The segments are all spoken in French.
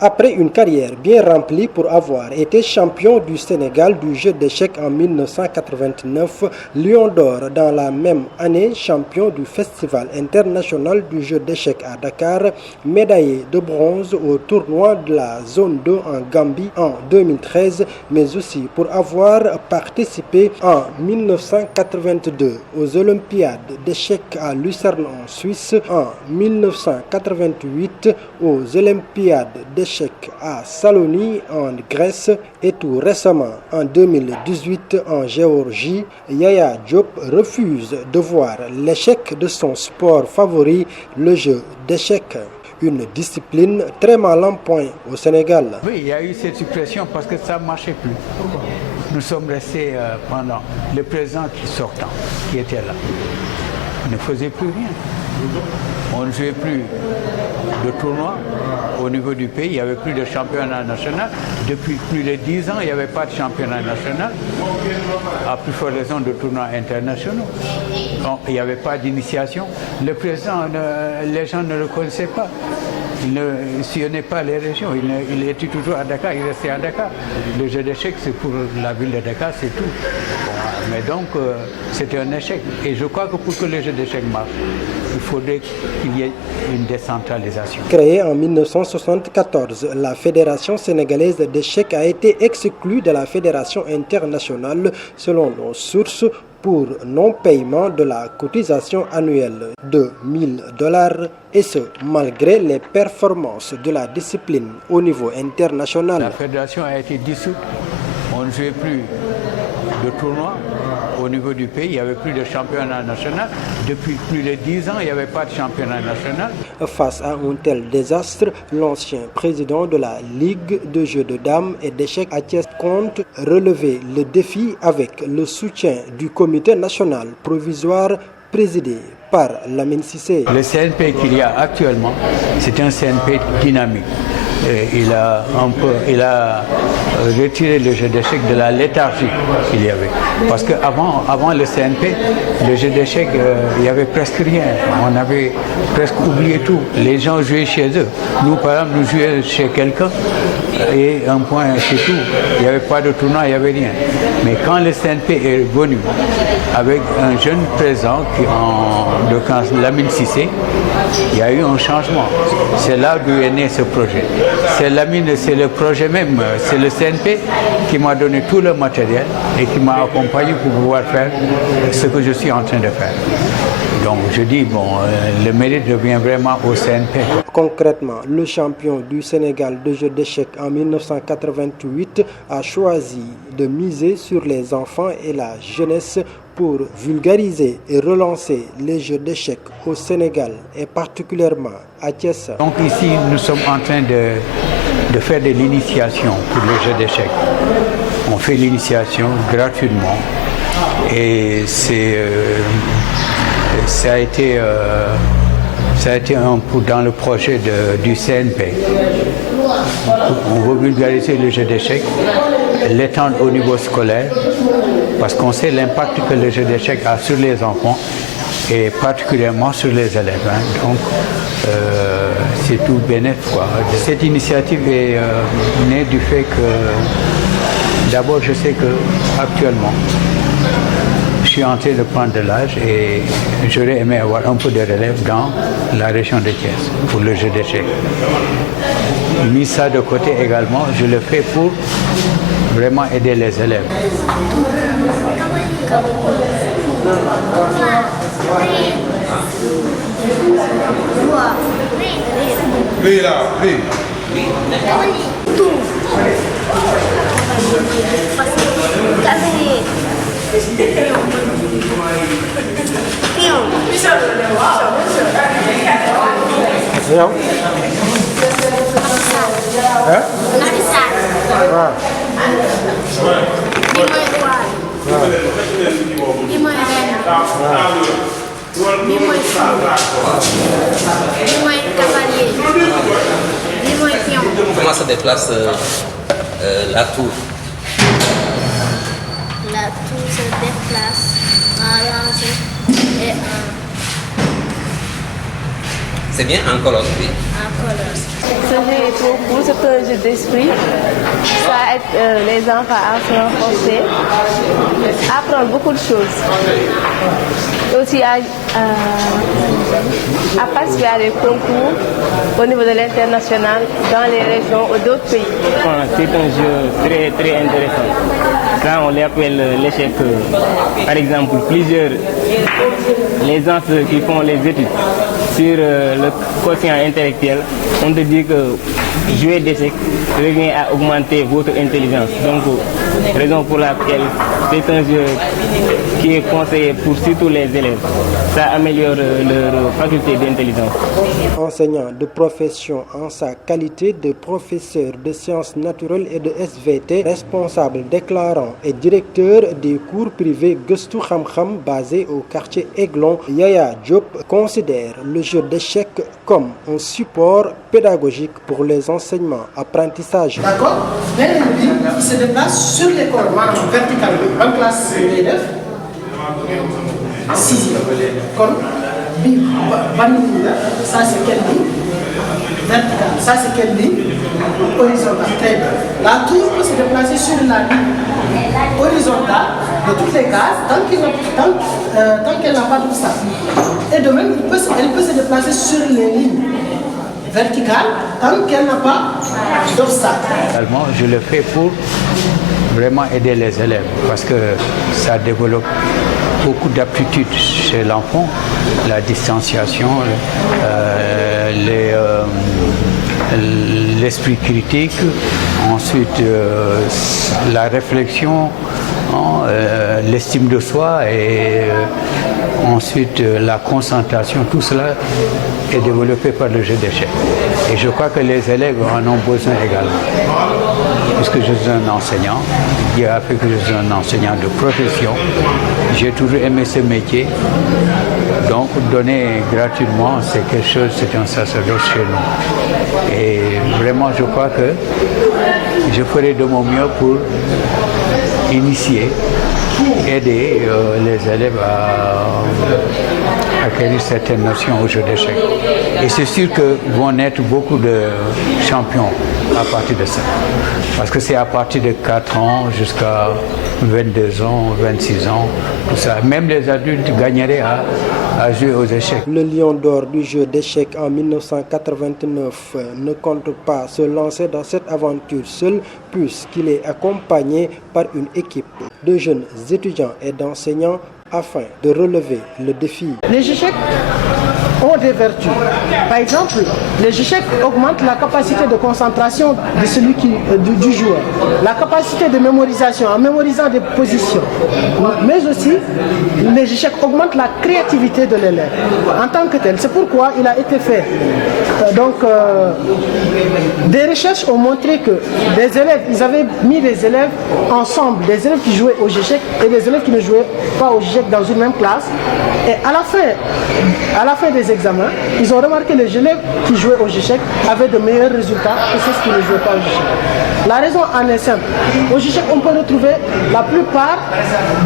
Après une carrière bien remplie pour avoir été champion du Sénégal du jeu d'échecs en 1989, Lion d'Or dans la même année champion du Festival international du jeu d'échecs à Dakar, médaillé de bronze au tournoi de la zone 2 en Gambie en 2013, mais aussi pour avoir participé en 1982 aux Olympiades d'échecs à Lucerne en Suisse, en 1988 aux Olympiades d'échecs à Saloni en Grèce et tout récemment en 2018 en Géorgie. Yaya Diop refuse de voir l'échec de son sport favori, le jeu d'échecs. Une discipline très mal en point au Sénégal. Oui, il y a eu cette suppression parce que ça ne marchait plus. Nous sommes restés pendant le président sortant qui était là. Il ne faisait plus rien. On ne jouait plus de tournois au niveau du pays, il n'y avait plus de championnat national. Depuis plus de 10 ans, il n'y avait pas de championnat national, à plus forte raison de tournois internationaux. Il n'y avait pas d'initiation. Le président, les gens ne le connaissaient pas. Il ne sillonnait pas les régions. Il était toujours à Dakar, il restait à Dakar. Le jeu d'échecs, c'est pour la ville de Dakar, c'est tout. Bon, mais donc, c'était un échec. Et je crois que pour que le jeu d'échecs marche, il faudrait qu'il y ait une décentralisation. Créée en 1974, la Fédération sénégalaise d'échecs a été exclue de la Fédération internationale selon nos sources pour non-paiement de la cotisation annuelle de $1000, et ce malgré les performances de la discipline au niveau international. La fédération a été dissoute, on ne jouait plus de tournois au niveau du pays, il n'y avait plus de championnat national. Depuis plus de 10 ans, il n'y avait pas de championnat national. Face à un tel désastre, l'ancien président de la Ligue de jeux de dames et d'échecs à Thiès compte relever le défi avec le soutien du comité national provisoire présidé par Lamine Cissé. Le CNP qu'il y a actuellement, c'est un CNP dynamique. Il a retiré le jeu d'échecs de la léthargie qu'il y avait. Parce qu'avant le CNP, le jeu d'échecs, il n'y avait presque rien. On avait presque oublié tout. Les gens jouaient chez eux. Nous, par exemple, nous jouions chez quelqu'un et un point, c'est tout. Il n'y avait pas de tournoi, il n'y avait rien. Mais quand le CNP est venu avec un jeune président de camp Lamine Cissé, il y a eu un changement. C'est là d'où est né ce projet. C'est Lamine, c'est le projet même, c'est le CNP qui m'a donné tout le matériel et qui m'a accompagné pour pouvoir faire ce que je suis en train de faire. Donc je dis, le mérite revient vraiment au CNP. Concrètement, le champion du Sénégal de jeux d'échecs en 1988 a choisi de miser sur les enfants et la jeunesse pour vulgariser et relancer les jeux d'échecs au Sénégal et particulièrement à Thiès. Donc ici, nous sommes en train de faire de l'initiation pour le jeu d'échecs. On fait l'initiation gratuitement et ça a été dans le projet du CNP. On veut vulgariser le jeu d'échecs, l'étendre au niveau scolaire, parce qu'on sait l'impact que le jeu d'échecs a sur les enfants et particulièrement sur les élèves. Donc, c'est tout bénéfique. Cette initiative est née du fait que, d'abord, je sais qu'actuellement, je suis en train de prendre de l'âge et j'aurais aimé avoir un peu de relève dans la région de Thiès pour le jeu d'échecs. Mis ça de côté également, je le fais pour vraiment aider les élèves. Comment se déplace la tour? La tour se déplace en allongé et en C'est bien en colonne, oui. Ce jeu est trop cool, c'est un jeu d'esprit. Ça aide les enfants à se renforcer, à apprendre beaucoup de choses. Aussi à participer à des concours au niveau de l'international, dans les régions ou d'autres pays. C'est un jeu très, très intéressant. Ça, on l'appelle l'échec. Par exemple, plusieurs les gens qui font les études sur le quotient intellectuel, on te dit que jouer d'échecs revient à augmenter votre intelligence. Donc, raison pour laquelle c'est un jeu qui est conseillé pour surtout les élèves. Ça améliore leur faculté d'intelligence. Enseignant de profession en sa qualité de professeur de sciences naturelles et de SVT, responsable déclarant et directeur des cours privés Gëstu Xam Xam basé au quartier Aiglon, Yaya Diop considère le jeu d'échecs comme un support pédagogique pour les enseignements apprentissages. D'accord. L'élève il se déplace sur les corps verticalement. En classe élève, 6e. Comme ça c'est quelle ligne verticale, ça c'est quelle ligne horizontale. La tour peut se déplacer sur la ligne horizontale de toutes les cases tant qu'elle n'a pas d'obstacle. Et de même, elle peut se déplacer sur les lignes verticales tant qu'elle n'a pas d'obstacle. Je le fais pour vraiment aider les élèves parce que ça développe beaucoup d'aptitudes chez l'enfant, la distanciation, l'esprit critique, ensuite la réflexion, l'estime de soi et ensuite la concentration. Tout cela est développé par le jeu d'échecs. Et je crois que les élèves en ont besoin également. Puisque je suis un enseignant, qui a fait que je suis un enseignant de profession, j'ai toujours aimé ce métier. Donc donner gratuitement, c'est quelque chose, c'est un sacerdoce chez nous. Et vraiment, je crois que je ferai de mon mieux pour initier, aider les élèves à acquérir certaines notions au jeu d'échecs. Et c'est sûr que vont naître beaucoup de champions à partir de ça. Parce que c'est à partir de 4 ans jusqu'à 22 ans, 26 ans, tout ça. Même les adultes gagneraient à jouer aux échecs. Le lion d'or du jeu d'échecs en 1989 ne compte pas se lancer dans cette aventure seul puisqu'il est accompagné par une équipe de jeunes étudiants et d'enseignants afin de relever le défi. Les échecs ont des vertus. Par exemple, les échecs augmentent la capacité de concentration de celui du joueur, la capacité de mémorisation en mémorisant des positions, mais aussi les échecs augmentent la créativité de l'élève en tant que tel. C'est pourquoi il a été fait. Des recherches ont montré que des élèves, ils avaient mis des élèves ensemble, des élèves qui jouaient aux échecs et des élèves qui ne jouaient pas aux échecs dans une même classe. Et à la fin des examens, ils ont remarqué que les élèves qui jouaient aux échecs avaient de meilleurs résultats que ceux qui ne jouaient pas aux échecs. La raison en est simple. Aux échecs, on peut retrouver la plupart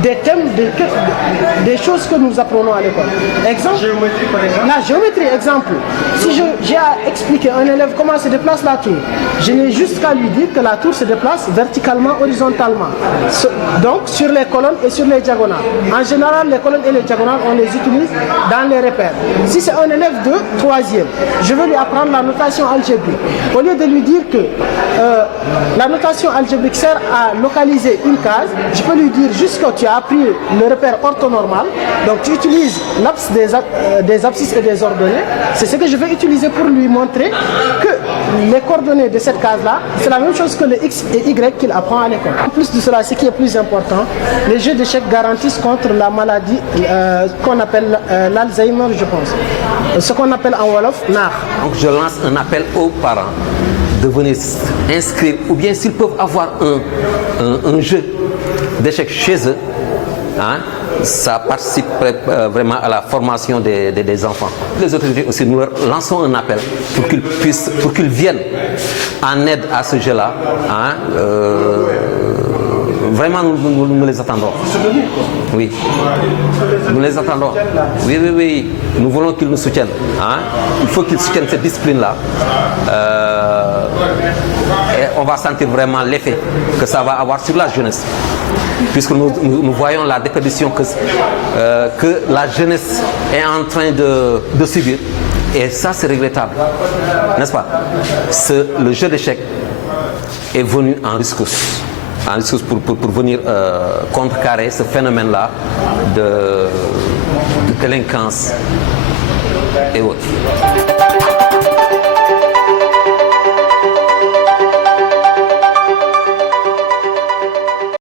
des thèmes, des choses que nous apprenons à l'école. Exemple, géométrie, par exemple. La géométrie, exemple. Si j'ai à expliquer à un élève comment se déplace la tour, je n'ai juste qu'à lui dire que la tour se déplace verticalement, horizontalement. Donc sur les colonnes et sur les diagonales. En général, les colonnes et les diagonales, on les utilise dans les repères. Si c'est un élève de 3e, je vais lui apprendre la notation algébrique. Au lieu de lui dire que la notation algébrique sert à localiser une case, je peux lui dire juste que tu as appris le repère orthonormal, donc tu utilises l'axe des abscisses et des ordonnées. C'est ce que je vais utiliser pour lui montrer que les coordonnées de cette case-là, c'est la même chose que le X et Y qu'il apprend à l'école. En plus de cela, ce qui est plus important, les jeux d'échecs garantissent contre la maladie qu'on appelle l'Alzheimer, je pense. Ce qu'on appelle en Wolof, NAR. Donc je lance un appel aux parents de venir inscrire, ou bien s'ils peuvent avoir un jeu d'échecs chez eux, hein, ça participe vraiment à la formation des enfants. Les autorités aussi, nous leur lançons un appel pour qu'ils viennent en aide à ce jeu-là, hein, Vraiment, nous les attendons. Oui. Nous les attendons. Oui, oui, oui. Nous voulons qu'ils nous soutiennent. Hein? Il faut qu'ils soutiennent cette discipline-là. Et on va sentir vraiment l'effet que ça va avoir sur la jeunesse. Puisque nous voyons la déperdition que la jeunesse est en train de subir. Et ça, c'est regrettable. N'est-ce pas? Le jeu d'échecs est venu en rescousse. En rescousse pour venir contrecarrer ce phénomène-là de délinquance et autres.